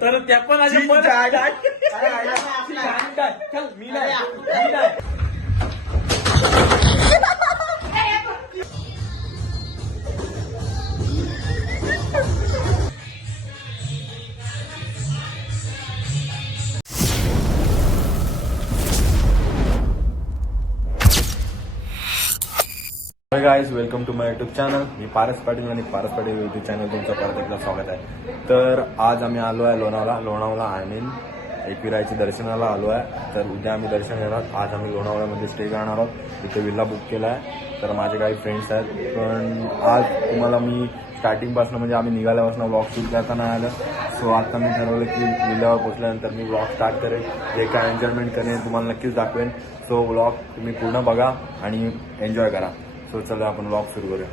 तर त्या पण मी नाही hi guys, welcome to my YouTube channel. मी पारस पाटील आणि पारस पाटील यूट्यूब चॅनल तुमचं परत एकदा स्वागत आहे. तर आज आम्ही आलो आहे लोणावळा आणि एकविरायच्या दर्शनाला आलो आहे. तर उद्या आम्ही दर्शन घेणार. आज आम्ही लोणावळ्यामध्ये स्टे करणार आहोत. तिथे विल्ला बुक केला आहे. तर माझे काही फ्रेंड्स आहेत, पण आज तुम्हाला मी स्टार्टिंगपासून म्हणजे आम्ही निघाल्यापासून व्लॉग शूट करता नाही आलं. सो आता मी ठरवलं की विल्ल्यावर पोचल्यानंतर मी व्लॉग स्टार्ट करेन. जे काय एन्जॉयमेंट करेन तुम्हाला नक्कीच दाखवेन. सो व्लॉग तुम्ही पूर्ण बघा आणि एन्जॉय करा. तो चला आपण व्लॉग सुरू करूया.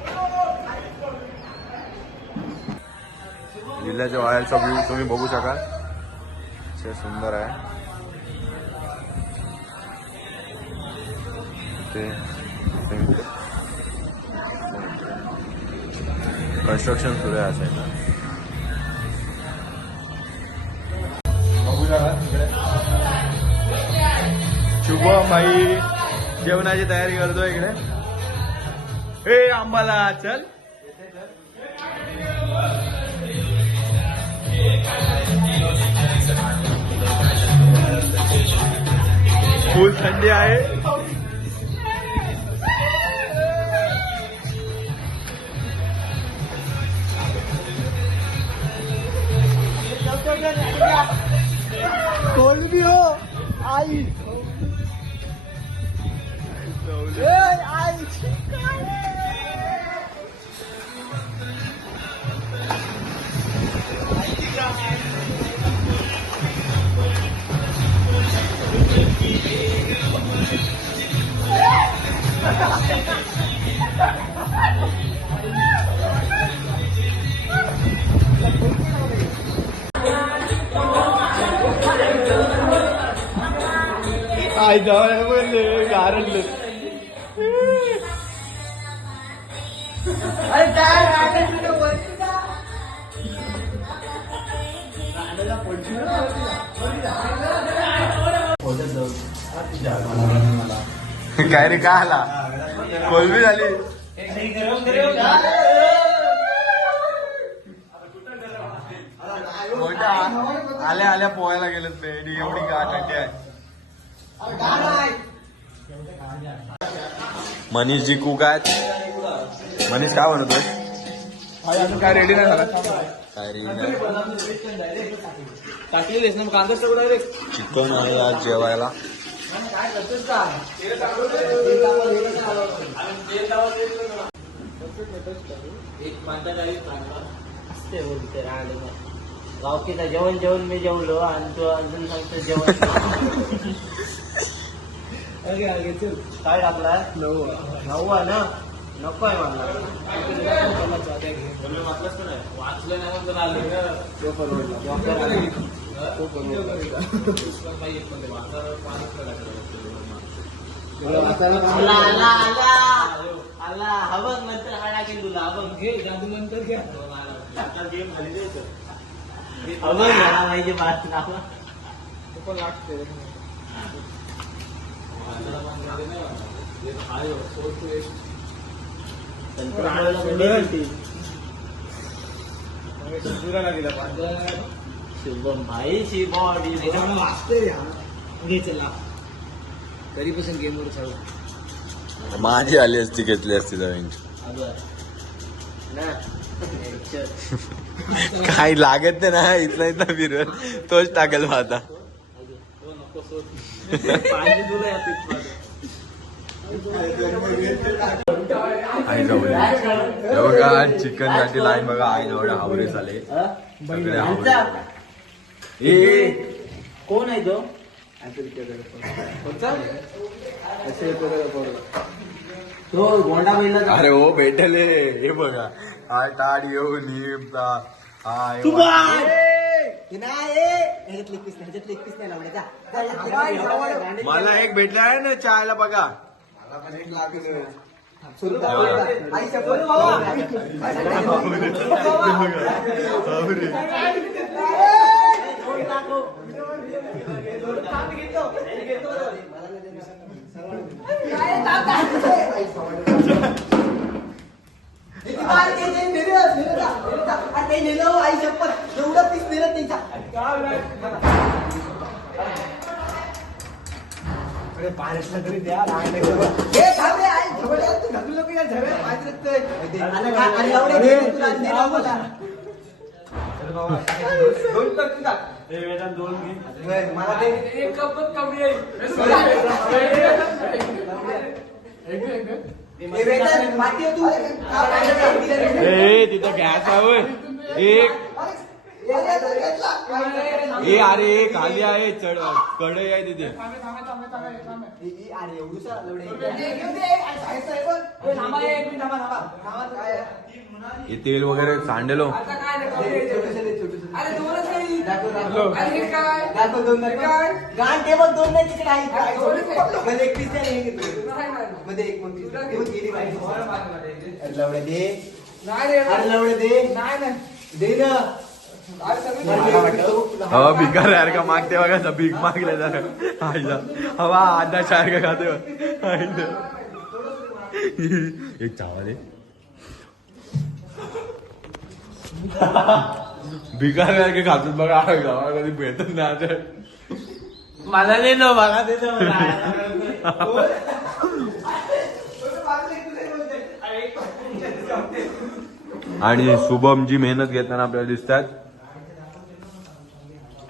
जिल्ह्याच्या बाहेरचा व्ह्यू तुम्ही बघू शकाल, असे सुंदर आहे. ते कन्स्ट्रक्शन सुरू आहे असं आहे. बघू शका शुभम भाई जेवणाची तयारी करतो इकडे. हे आंबाला चल. फुल थंडी आहे. कोल्ड भी हो आई आई आई जाऊ बोलले गारडले. काय रे का आला कोलबी झाली. आल्या आल्या पोहायला गेलेत ते एवढी गाठ आहे. मनीष जी कुक आहेत. मनीष काय म्हणतोय? अजून काय रेडी नाही झाला. चिकन आहे आज जेवायला. गावकीचा जेवण मी जेवलो आणि तो अजून सांगतो जेवण काय टाकला. 9 आहे ना. नको आहे मला. वाचलं आला हवं नंतर हा टाकेल तुला. हवं घे जादू नंतर घ्या. गेम झाली हवं घ्यायला पाहिजे. बात नाव पण लागते. शुभम भाई ची बॉडी कधीपासून गेमवर चालू. माझी आली असती घेतली असती जमीन. काही लागत नाही. इथला फिरत तोच टाकेल मग आता. आई जवळ बघा चिकन साठी लाईन बघा. आई जवळ हावरे झाले सगळे हावरे. कोण आहे तो? तो गोंडा बैला. अरे हो भेटले. हे बघा हा टाड येऊन मला एक भेटला आहे ना चायला बघा. आई शपथ एवढं पीस नेलं त्यांच्या पाण्यातला तरी द्या मला ते एक कपच कमी आहे तिथं गॅस आहे एक. ए अरे खाली आहे चढ कढई आहे तिथे. हे तेल वगैरे सांडेलो. भिकार यार का मागते बघा भीक मागले जरा आईला हवा आधा चार का खाते एक चावल भिकार यार के खातात बघा गावा कधी भेटत नाही. मला नाही ना मला ते आणि शुभमची मेहनत घेताना आपल्याला दिसतात.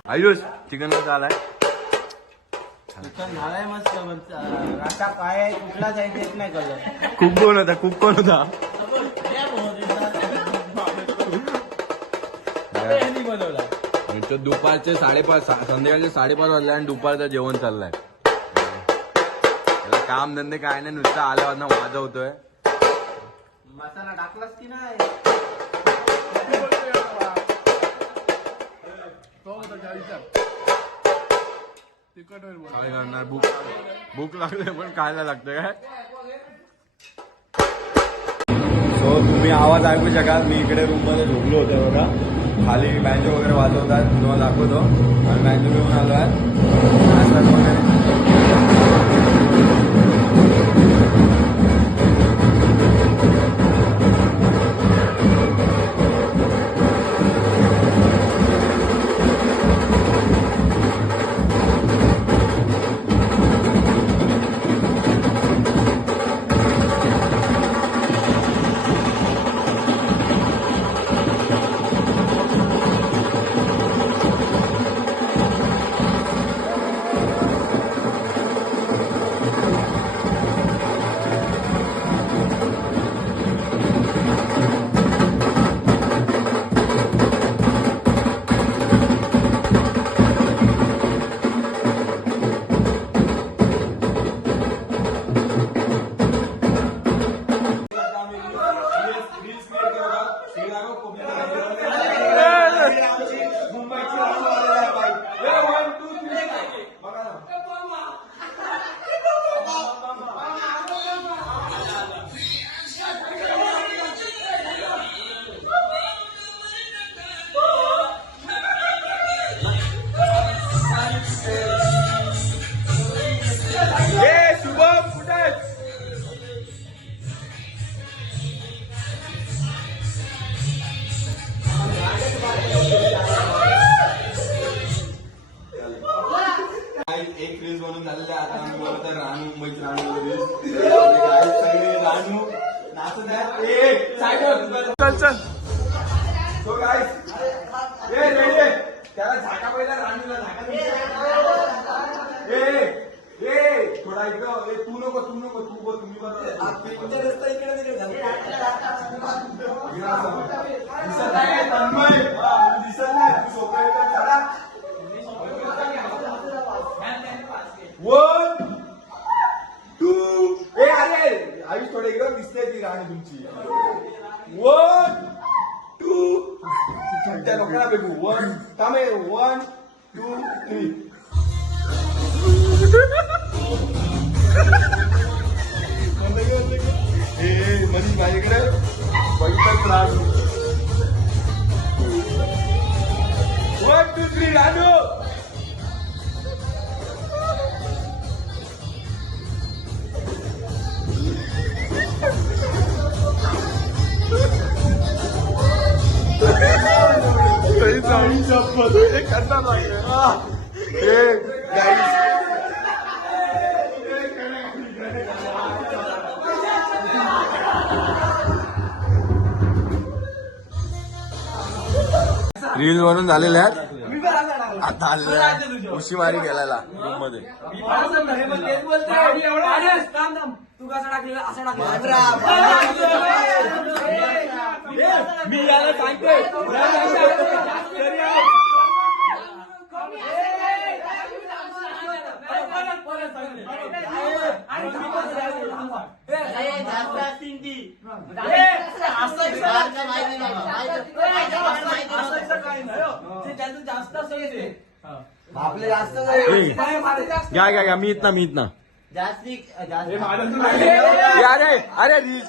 आयुष चिकन कसा आलाय? चिकन झालाय मस्त राटा काय कुठला जायचं येत नाही कळलं. खूप कोण होता खूप कोण होता बनवला दुपारचे 5:30 संध्याकाळचे 5:30 वाजले आणि दुपारचं जेवण चाललंय. याला काम धंदे काय नाही नुसतं आल्यावर वाजवतोय. मसाला टाकलास की नाही? काय करणार भूक लागले पण खायला लागतं काय. सो तुम्ही आवाज ऐकू शकाल. मी इकडे रूम मध्ये झोपलो होते बघा. खाली बँजो वगैरे वाजवतात तुम्हाला दाखवतो. आणि बँजो घेऊन आलो आहे. एक रील्स बनवून झालेल्या आता आम्ही बोलत आहे रानू मुंबईची रानू सगळे रानू नाचत आहेत. चल चल सो गाईस त्याला झाका पहिला रानूला झाका थोडा इकडं तू नको तुम्ही रस्ता इकडे दिसत नाही तन्मय दिसत नाही तू सोपा चला 1 2 अरे आयुष थोडे इकडं दिसते ती राणी तुमची 1 2 त्या लोकांना फेकू 1 थांबे 1 2 3 मधी माझ्याकडे बघितलं त्रास 1 2 3 राजू रील बनून झालेल्या आहेत आता आलेल्या उशीमारी गेलायला रूम मध्ये तू कसा टाकलेला असं टाकलेला मी याला सांगतोय आपले जास्त घ्या मी इतना जास्ती अरे अरे रील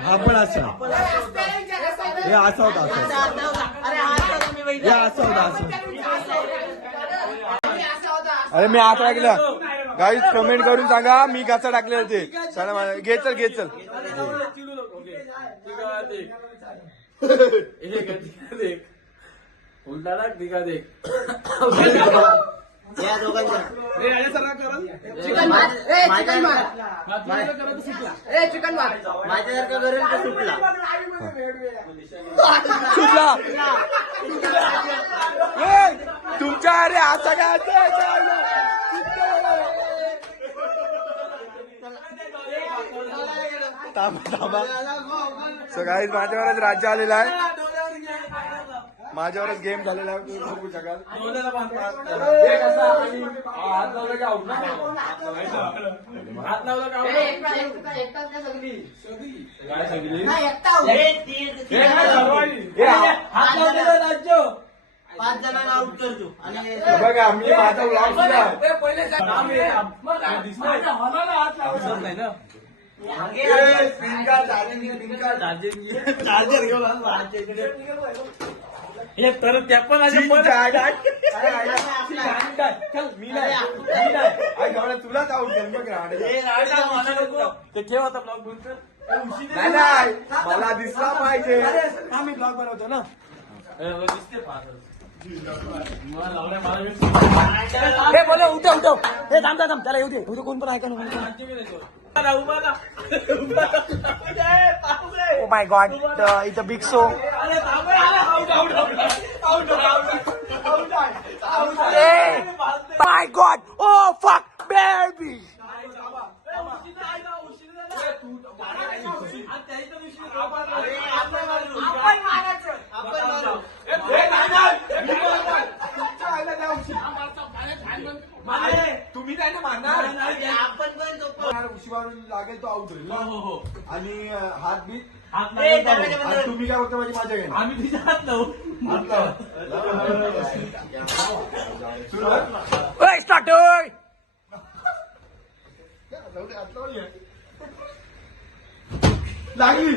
हा पण असा हे असा होता अरे मी आता टाकलं गाईज कमेंट करून सांगा मी कसा टाकले होते घे चल या दोघांचा माझ्यासारखा करेल तर सुटला तुमच्या अरे आता काय थांबा सो गाईज माझ्यावरच राज्य आलेला आहे माझ्यावरच गेम झालेला आहे तुम्ही बघू शकाल पाच जणांना आउट करतो आणि बघा मी माझा ब्लॉग चार्जर घेऊन तर त्या पण तुलाच आउट ते ठेव आता ब्लॉग बोलतो नाही मला दिसला पाहिजे आम्ही ब्लॉग बनवतो ना दिसते हे बोले उठव हे थांब त्याला येऊ दे उद्या कोण पण ऐका ओ माय गॉड इथं बिग शो माय गॉड ओ फक बेबी तुम्ही नाही ना मारणार आपण पण उशी मारून लागेल तो आउट होईल हो आणि हात बीत हात आणि तुम्ही काय बघता माझी माझ्या घेणार आम्ही तिच्या हात लावू लागली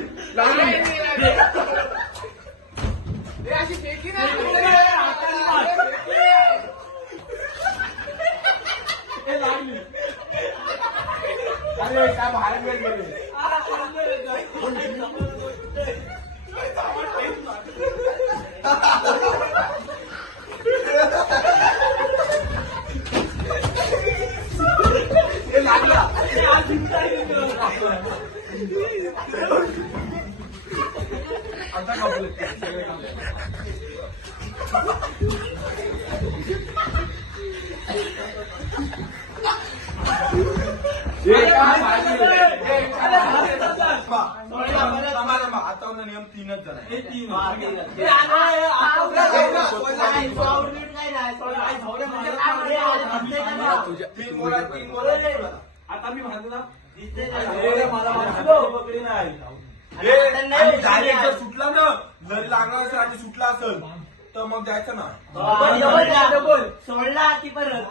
अरे काय बाहेर गेले आता आता नियम 3च जण आता मी म्हणतो सुटला ना जरी लागला असेल आणि सुटला असेल तर मग जायचं ना. सोडला की परत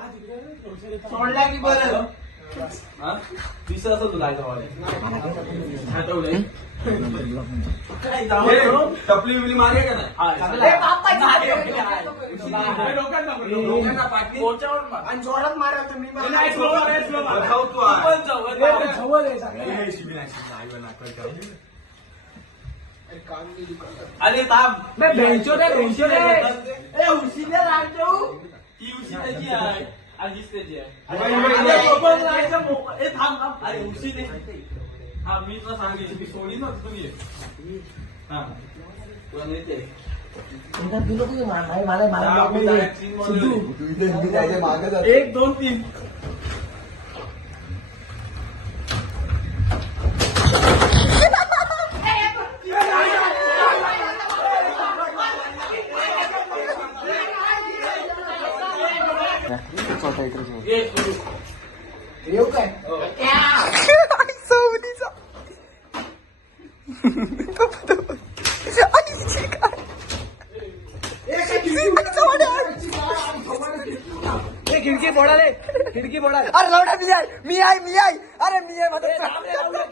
सोडला की परत विसरतो तुला टपली विली मारे का नाही जोरात मारा तुम्ही अरे थांब बेंचो रे उशी दे राजू ती उशी त्याची आहे आधीच त्याची आहे थांब अरे उशी दे हा मी तुला सांगेन मी सोडीन ना तुम्ही हा तुला नेते एक दोन तीन येऊ काय खिडकी फोडाले खिडकी फोडाले अरे लवडा मी आहे अरे मी आहे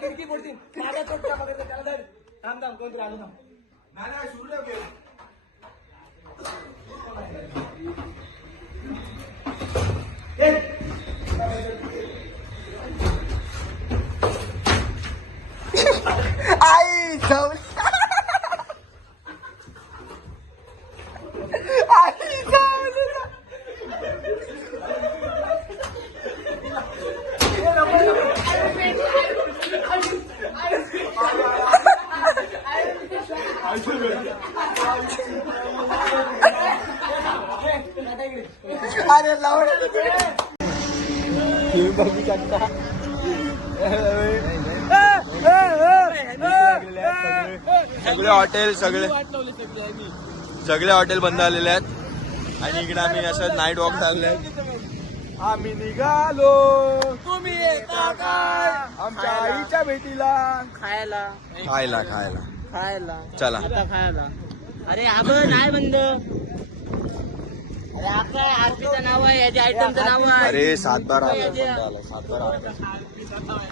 खिडकी फोडतील माझ्या चोटच्या बघायचं त्याला धर. थांब कोणतरी आलो ना आई जाऊ आई जाऊ अरे लावड तुम्ही बघू शकता सगळे हॉटेल सगळे हॉटेल बंद झालेले आहेत आणि इकडे आम्ही असं नाईट वॉक चालले आम्ही निघालो तुम्ही येता काय आमच्या आईच्या भेटीला खायला खायला चला आता खायला अरे आपण नाही बंद अरे आपल्या आरतीचं नाव आहे याच्या आयटमचं नाव आहे अरे 7-12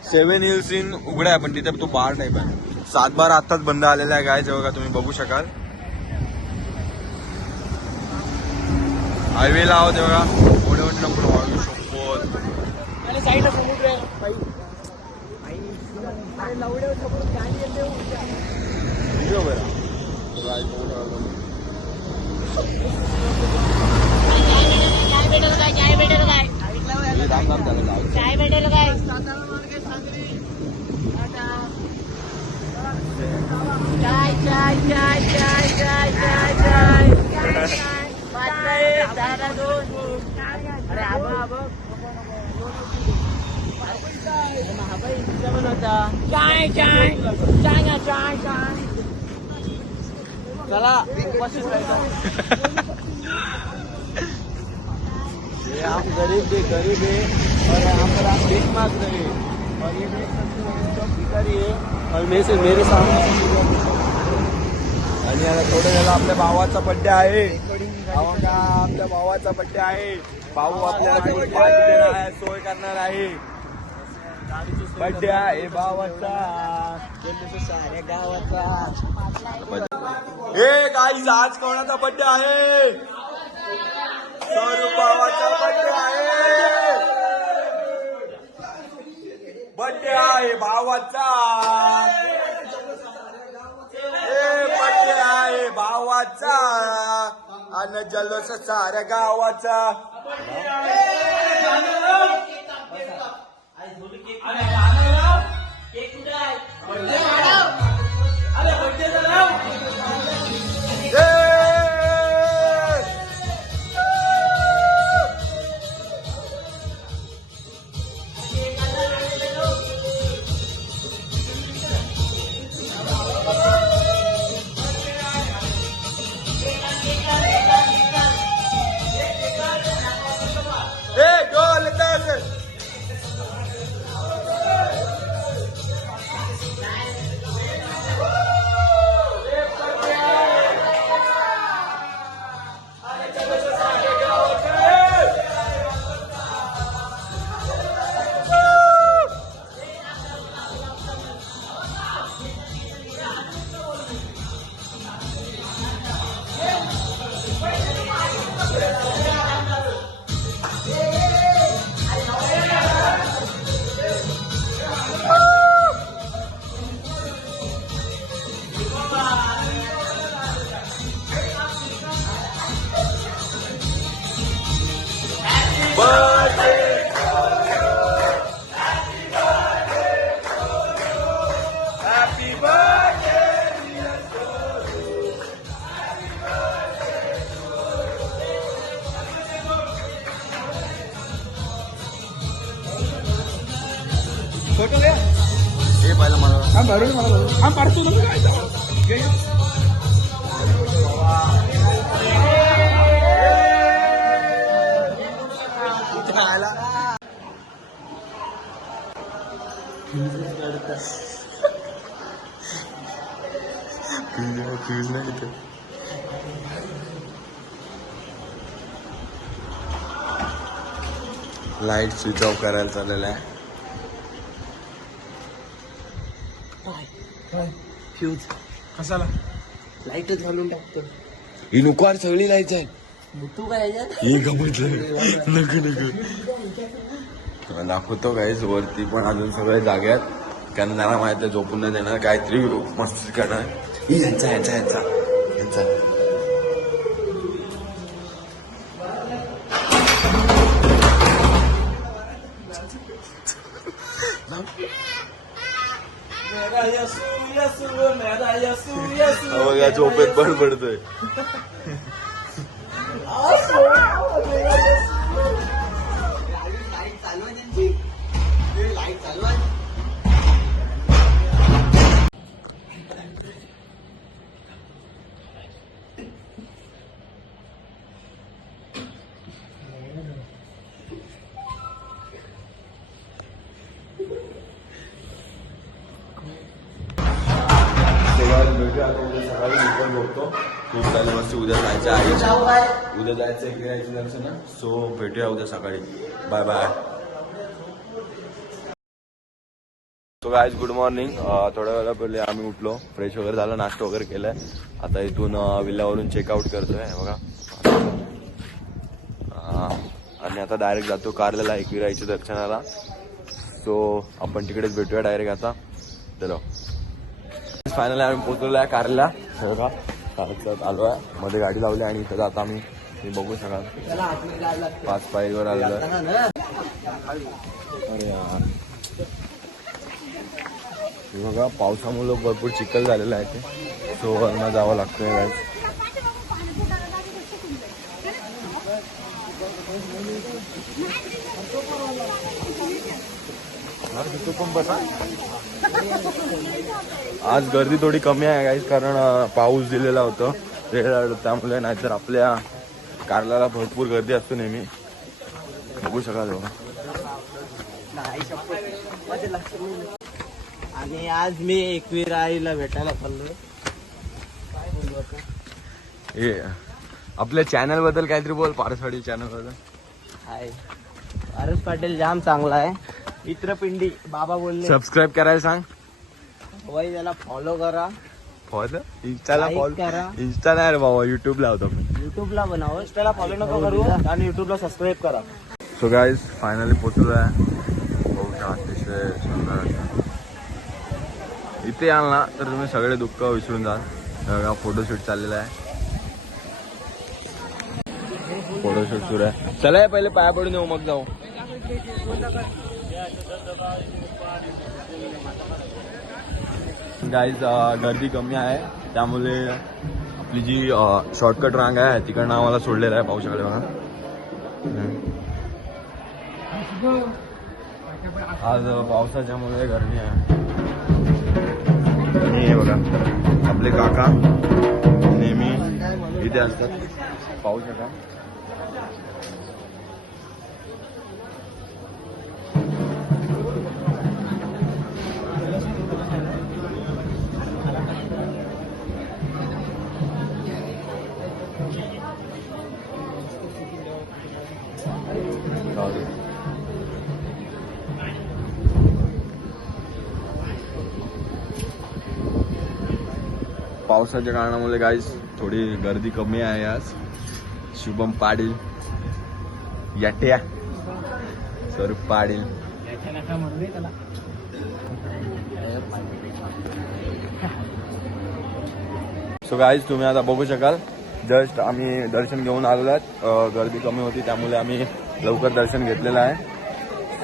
7 हिल्स इन उघडा आहे पण तिथे तो बार टाईप आहे 7-12 आत्ताच बंद आलेला आहे काय जेव्हा तुम्ही बघू शकाल हायवेला आहोत तेव्हा मोठे नको हळू शोधत आणि साईडला समुद्र आहे बाई अरे लवड्यावर समोर गाडी येते काय भेटेल काय काय भेटेल काय अरे चला हम गरीब है और यहाँ पर आप भीख मांग रहे हैं और ये देख सकते हो भिखारी है और मेरे सामने आणि आता थोड्या वेळेला आपल्या भावाचा बड्डे आहे आपल्या भावाचा बड्डे आहे भाऊ आपल्याला काही पार्टी देणार आहे सोय करणार आहे बड्डे आहे भावाचा साऱ्या गावाचा हे गाईज आज कोणाचा बड्डे आहे स्वरूप भावाचा बड्डे आहे भावाचा बड्डे आहे भावाचा आणि जल्लोष साऱ्या गावाचा फोटो घ्या हे पाहिलं मला हा पाडतो ना काय लाईट स्विच ऑफ करायला चाललेला आहे. फ्यूज कशाला लाईटच घालून टाकतो. ही नको आणि सगळी लाईट आहे. तू काय याच्यात? ही गमतलं नको नको दाखवतो काहीच वरती पण अजून सगळे जागे आहेत. कारण त्यांना माहित आहे झोपून नाही देणार, काहीतरी मस्त करणार. ही यांचा यांचा यांचा यांचा बघा झोपेत पण पडतोय. लाईट चालू आहे त्यांची. लाईट चालू आहे. सकाळी लवकर झोपतो. खूप चालेल मस्त. उद्या जायचं आहे, उद्या जायचं आहे गिरायचं दर्शन. सो भेटूया उद्या सकाळी. Bye bye. So guys good morning. थोड्या वेळा पहिले आम्ही उठलो, फ्रेश वगैरे झालं, नाश्ता वगैरे केलाय. आता इथून विल्ल्यावरून चेकआउट करतोय बघा. आणि आता डायरेक्ट जातो कारल्याला एकविराईच्या दर्शनाला. सो आपण तिकडेच भेटूया डायरेक्ट आता. चलो फायनली आम्ही पोहोचलेलो आहे कारल्या. बघा कारच्यात आलो आहे, मध्ये गाडी लावली आणि इथं आता आम्ही हे बघू शकाल 5 पायरीवर आलेलो आहे. अरे यार हे बघा पावसामुळे भरपूर चिखल झालेला आहे ते. सो वरनं जावं लागतंय गाईज. आज गर्दी थोडी कमी आहे गाईज, कारण पाऊस दिलेला होता त्यामुळे. नाहीतर आपल्या कारल्याला भरपूर गर्दी असतो नेहमी. बघू शकाल बघा. आणि आज मी एकविराईला भेटायला चाललोय. हे आपल्या चॅनल बद्दल काहीतरी बोल. पारसवाडी चॅनल बद्दल. हाय, पारस पाटील जाम चांगला आहे. मित्रपिंडी बाबा बोलले सबस्क्राईब करायला सांग. वय त्याला फॉलो करा. फॉलो इंस्टाला Like फॉलो करा. इंस्टा नाही रे बाबा, युट्यूबला होतो मी. युट्यूबला बनावं. त्याला फॉलो नको करू आणि युट्यूबला सबस्क्राईब करा. सो गाईज फायनली पोचलो आहे. बघू शकता अतिशय सुंदर. इथे याल ना तर तुम्ही सगळे दुःख विसरून जाल. बघा फोटोशूट चाललेला आहे. फोटोशूट सुरू आहे. चला पहिले पाया पडून येऊ मग जाऊ. गाईज गर्दी कमी आहे त्यामुळे आपली जी शॉर्टकट रांग आहे तिकडनं आम्हाला सोडलेलं आहे पाहू शकले बघा. आज पावसाच्यामुळे गर्दी आहे. हे बघा आपले काका नेहमी इथे असतात पाहू शका. पावसाच्या कारणामुळे गाईस थोडी गर्दी कमी आहे आज. शुभम पाटील याट्या स्वरूप पाटील सो गाईस तुम्ही आता बघू शकाल जस्ट आम्ही दर्शन घेऊन आलेलो आहेत. गर्दी कमी होती त्यामुळे आम्ही लवकर दर्शन घेतलेलं आहे.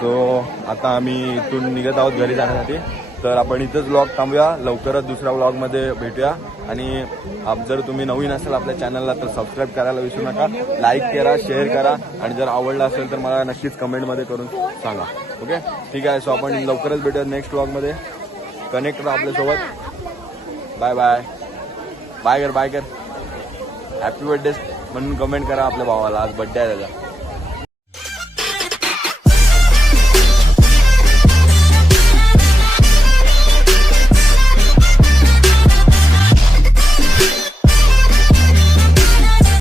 सो आता आम्ही इथून निघत आहोत घरी जाण्यासाठी. तर आपण इथंच व्लॉग थांबूया. लवकरच दुसऱ्या व्लॉगमध्ये भेटूया. आणि जर तुम्ही नवीन असाल आपल्या चॅनलला तर सबस्क्राईब करायला विसरू नका. लाईक करा, शेअर करा आणि जर आवडलं असेल तर मला नक्कीच कमेंटमध्ये करून सांगा. ओके ठीक आहे. सो आपण लवकरच भेटूया नेक्स्ट व्लॉगमध्ये. कनेक्ट राहा आपल्यासोबत. Bye bye. बाय कर हॅपी बर्थडे म्हणून कमेंट करा आपल्या भावाला. आज बर्थडे आहे त्याचा.